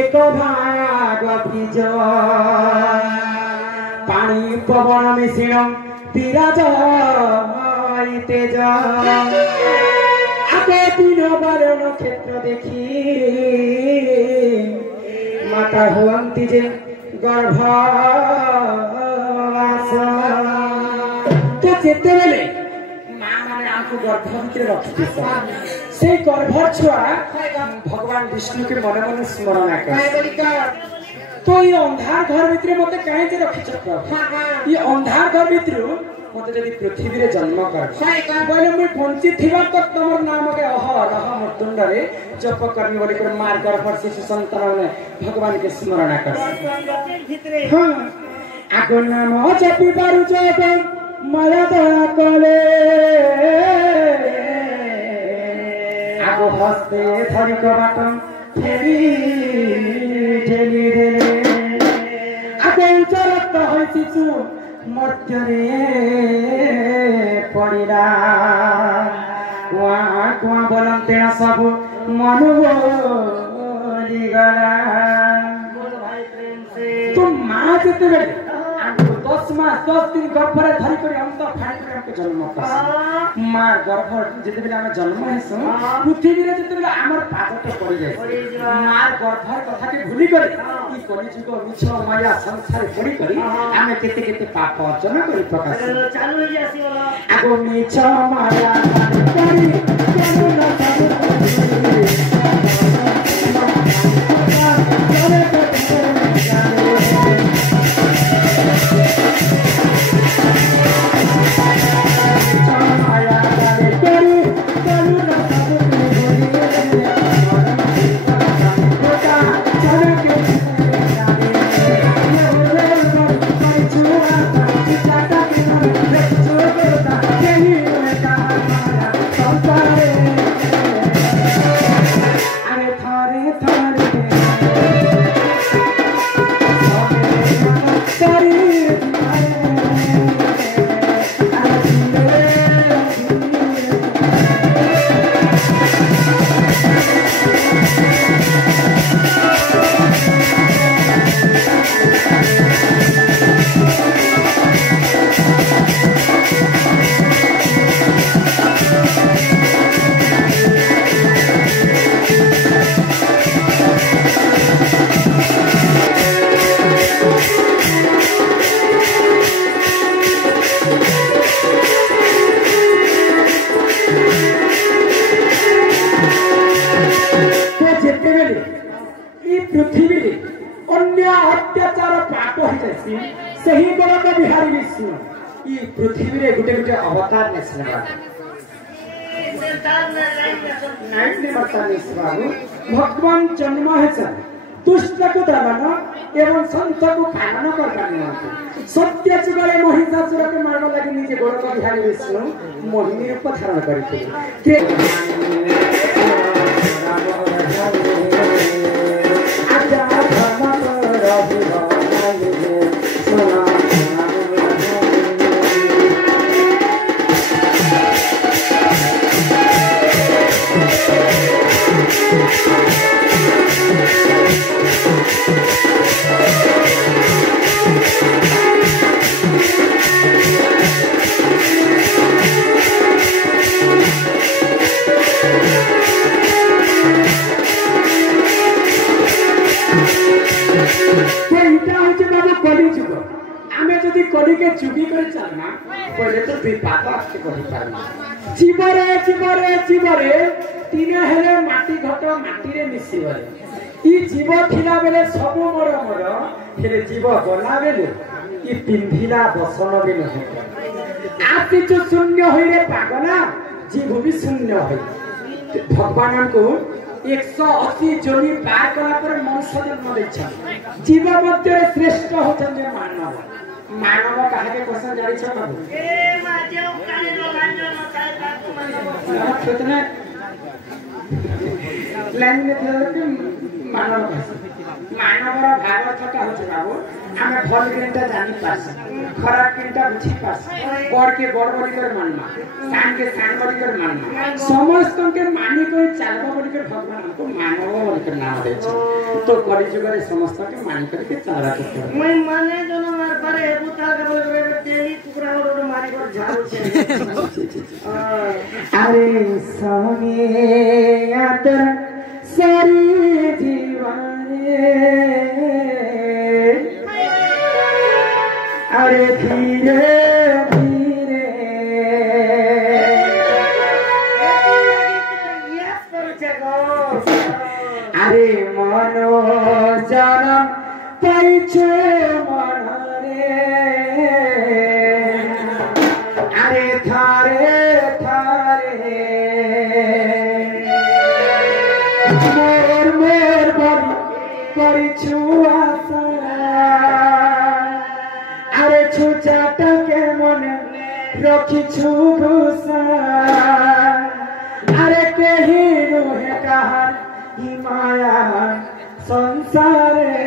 एक भाग बीज पानी पवन मिश्रण विराज तेज आगे दिन बारण क्षेत्र देखी माता हुअंती जे गर्भवास तो जेते बेले मां माने आंकु गर्भ भितर रखि से गर्भ छुआ भगवान विष्णु के मन मन स्मरण कर तो ये अंधार घर भितर मते काहे जे रखि ये अंधार घर भितर मते जदी पृथ्वी रे जन्म कर बोले मैं बंची थिबा तक तमर नाम के अहरह मृत्युंड रे जप करनी बोली कर मार गर्भ शिशु संतान ने भगवान के स्मरण कर हां आगो नाम जपि पारु जप माया दया कले आगो हस्ते धरी कबाटन फेरी ठेली देले आगो उच्चरत होइछि छु मर्त्यरे पड़िला कुआ कुआ बोलते सब मनु बोली गला तुम माँ जेते बेले 10 मास 10 दिन गर्भ रे धरी कर हम तो फाड़ कर हमके जन्म कर माँ गर्भ जेते बेले हम जन्म हेसु पृथ्वी रे जेते बेले हमर पाद तो पड़ी जाय माँ गर्भ कथा के भूली कर ई कली जुग मिछ माया संसार पड़ी करी हमें केते केते पाप अर्जन करी प्रकाश चालू हो जासी बोला आगो मिछ माया करी चालू ना पृथ्वी रे गुटे गुटे अवतार ने सेवा भगवान जन्म है दुष्ट को दलन एवं संत को पालन कर सत्य जुगले महिषासुर के मारवा लगी निजे गोड़ को बिहारी विष्णु मोहिनी रूप धारण करथिले आजा धर्म रही कली के चुगी कर चलना पहले तो विपाक आके कहि पारना जीवरे जीवरे जीवरे तीने हेले माटी घट माटी रे मिसिबरे ई जीव थिला बेले सब मोर मोर हेले जीव गला बेले ई पिंधिला बसन बे नहीं आति जो शून्य होइले पागला जीव भी शून्य होई भगवान को 180 जोड़ी पार कला पर मनुष्य जन्म देछा जीव मध्य श्रेष्ठ होचन जे मानव मानव कहा के क्वेश्चन जारी छ बाबू ए माजेउ काने नो लांजो न चाहे बात माने कितने लाइन में थे कि मानव ଆମର ଭାଗବତଟା ହଉଛି ବାବୁ ଆମେ ଭଲ କିନଟା ଜାଣି ପାରସି ଖରାପ କିନଟା ବୁଝି ପାରସି ବଡ଼ କେ ବଡ଼ ବଡ଼ି କରି ମାନମା ସାନ କେ ସାନ ବଡ଼ି କରି ମାନମା ସମସ୍ତଙ୍କୁ ମାନି କରି ଚାଲବ ବଡ଼ି କରି ଭଗବାନ ଆମକୁ ମାନବ ବଡ଼ି କରି ନାମ ଦେଇଛି तो कली जुगरे समस्त के मान करके चारा करते मैं माने जो ना मार पारे बुता के बोले तेली कुकरा और मारे को झाड़ू छे अरे सोने आतर सारी जीवाने अरे धीरे धीरे यस पर जगो अरे मनो जनम परिचय मनरे अरे थारे थारे मोर मोर बड़ी परिचु आशा अरे छुचाटा के मने रखिछु घुसा अरे केही रोहे कहार माया संसारे